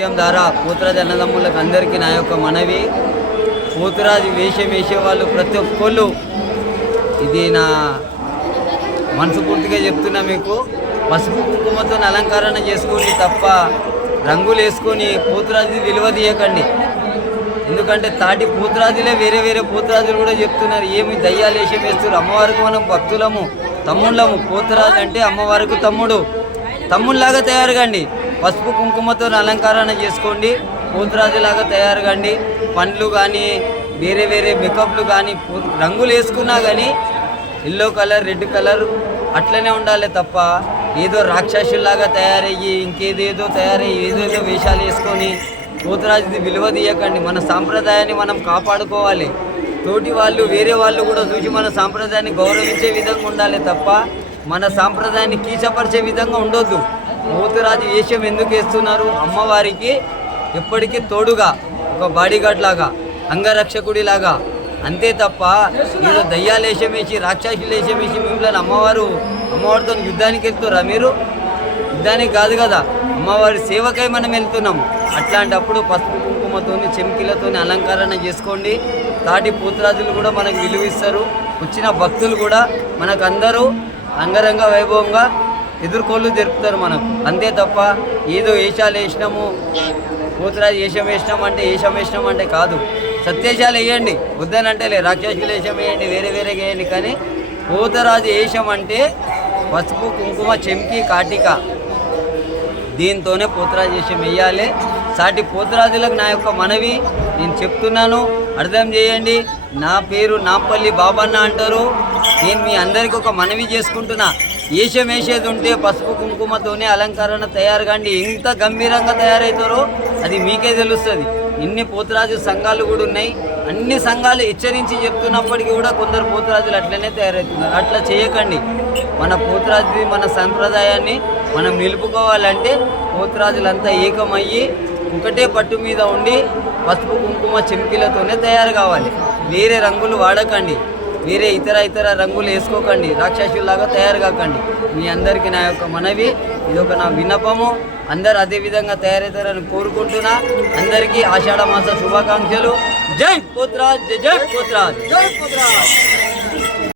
ద్వారా పోతురాజు అన్నదమ్ములకు అందరికీ నా యొక్క మనవి, పోతురాజు వేషం వేసే వాళ్ళు ప్రతి ఒక్కళ్ళు ఇది నా మనసు పూర్తిగా చెప్తున్నా మీకు, పసుపు కుంకుమతో అలంకరణ చేసుకోండి తప్ప రంగులు వేసుకొని పోతురాజు విలువ తీయకండి. ఎందుకంటే తాటి పోతురాజులే వేరే వేరే పోతురాజులు కూడా చెప్తున్నారు ఏమి దయ్యాలు వేషం వేస్తున్నారు. అమ్మవారికి మనం భక్తులము, తమ్ముళ్ళము. పోతురాజు అంటే అమ్మవారికి తమ్ముళ్ళలాగా తయారు కండి. పసుపు కుంకుమతో అలంకరణ చేసుకోండి, పోతురాజులాగా తయారు కండి. పండ్లు కానీ వేరే వేరే మేకప్లు కానీ రంగులు వేసుకున్నా కానీ ఎల్లో కలర్, రెడ్ కలర్ అట్లనే ఉండాలి తప్ప ఏదో రాక్షసుల్లాగా తయారయ్యి ఇంకేదేదో తయారయ్యి ఏదేదో వేషాలు వేసుకొని పోతురాజుది విలువ తీయకండి. మన సాంప్రదాయాన్ని మనం కాపాడుకోవాలి. తోటి వాళ్ళు వేరే వాళ్ళు కూడా చూసి మన సాంప్రదాయాన్ని గౌరవించే విధంగా ఉండాలి తప్ప మన సాంప్రదాయాన్ని కీచపరిచే విధంగా ఉండొద్దు. పోతురాజు వేషం ఎందుకు వేస్తున్నారు? అమ్మవారికి ఎప్పటికీ తోడుగా, ఒక బాడీగార్డ్ లాగా, అంగరక్షకుడిలాగా, అంతే తప్ప ఏదో దయ్యాలు వేషం వేసి రాక్షసులు వేషం వేసి మిమ్మల్ని అమ్మవారితో యుద్ధానికి వెళ్తురా? మీరు యుద్ధానికి కాదు కదా, అమ్మవారి సేవకై మనం వెళ్తున్నాం. అట్లాంటప్పుడు పసుపు కుంకుమతోని చెంకిలతోని అలంకరణ చేసుకోండి. తాటి పోతురాజులు కూడా మనకు విలువిస్తారు. వచ్చిన భక్తులు కూడా మనకు అందరూ అంగరంగ వైభవంగా ఎదుర్కోళ్ళు జరుపుతారు మనకు. అంతే తప్ప ఏదో వేషాలు వేసినాము, పోతురాజు వేషం వేసినాం అంటే కాదు. సత్యేశాలు వేయండి, వద్దనంటే రాక్షసులు వేషం వేయండి, వేరే వేయండి. కానీ పోతురాజు వేషం అంటే పసుపు కుంకుమ చెంకి కాటిక, దీంతోనే పోతురాజు వేషం వేయాలి. సాటి పోతురాజులకు నా యొక్క మనవి నేను చెప్తున్నాను, అర్థం చేయండి. నా పేరు నాంపల్లి బాబన్న అంటారు. నేను మీ అందరికీ ఒక మనవి చేసుకుంటున్నా, వేషం వేసేది ఉంటే పసుపు కుంకుమతోనే అలంకరణ తయారు కండి. ఎంత గంభీరంగా తయారవుతారో అది మీకే తెలుస్తుంది. ఇన్ని పోతురాజు సంఘాలు కూడా ఉన్నాయి. అన్ని సంఘాలు హెచ్చరించి చెప్తున్నప్పటికీ కూడా కొందరు పోతురాజులు అట్లనే తయారవుతున్నారు. అట్లా చేయకండి. మన పోతురాజు మన సంప్రదాయాన్ని మనం నిలుపుకోవాలంటే పోతురాజులంతా ఏకమయ్యి ఒకటే పట్టు మీద ఉండి పసుపు కుంకుమ చెంకిలతోనే తయారు కావాలి. వేరే రంగులు వాడకండి, వేరే ఇతర రంగులు వేసుకోకండి, రాక్షసుల్లాగా తయారు కాకండి. మీ అందరికీ నా యొక్క మనవి, ఇది ఒక నా విన్నపము. అందరు అదే విధంగా తయారవుతారని కోరుకుంటున్నా. అందరికీ ఆషాఢ మాస శుభాకాంక్షలు. జై పోతురాజ్, జై పోతురాజ్, జై పోతురాజ్.